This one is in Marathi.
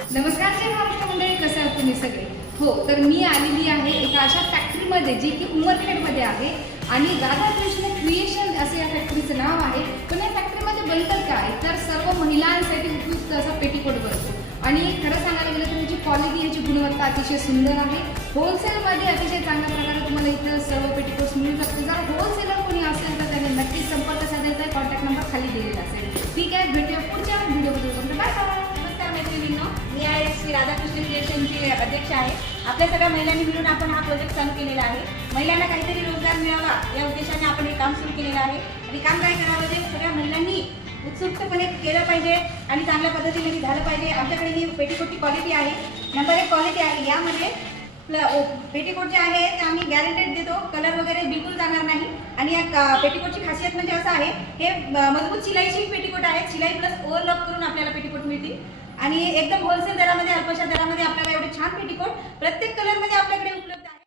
नमस्कार जय महाराष्ट्र मंडळी, कसे आहात तुम्ही सगळे? हो, तर मी आलेली आहे एका अशा फॅक्टरीमध्ये जी की उमरखेडमध्ये आहे आणि राधाकृष्ण क्रिएशन असे या फॅक्टरीचं नाव आहे. पण या फॅक्टरीमध्ये बनतं काय, तर सर्व महिलांसाठी उपयुक्त असा पेटीकोट बनतो आणि खरं सांगायला गेलं तर याची क्वालिटी, याची गुणवत्ता अतिशय सुंदर आहे. होलसेलमध्ये अतिशय चांगल्या प्रकारे तुम्हाला इथं सर्व पेटीकोट्स मिळू शकते. जर होलसेलर कोणी असेल तर त्याने नक्कीच संपर्क साधायचा. कॉन्टॅक्ट नंबर खाली दिलेला असेल. ठीक आहे, भेटूया पुढच्या व्हिडिओमध्ये. Bye bye. नमस्कार मैत्रिणींनो, मी आहे श्री राधाकृष्ण क्रिएशनची अध्यक्ष आहे. आपल्या सगळ्या महिलांनी मिळून आपण हा प्रोजेक्ट चालू केलेला आहे. महिलांना काहीतरी रोजगार मिळावा या उद्देशाने आपण हे काम सुरू केलेलं आहे. आणि काम काय करावं ते सगळ्या महिलांनी उत्सुकतेपणे केलं पाहिजे आणि चांगल्या पद्धतीने झालं पाहिजे. आमच्याकडे ही पेटीकोटची क्वालिटी आहे, नंबर 1 क्वालिटी आहे. यामध्ये पेटीकोट जे आहे ते आम्ही गॅरंटेड देतो, कलर वगैरे बिलकुल जाणार नाही. आणि या पेटीकोटची खासियत म्हणजे असं आहे, हे मजबूत शिलाईची पेटीकोट आहे. शिलाई प्लस ओव्हरलॉक करून आपल्याला पेटीकोट मिळतील आणि एकदम होलसेल दरामध्ये, अल्पशा दरामध्ये आपल्याला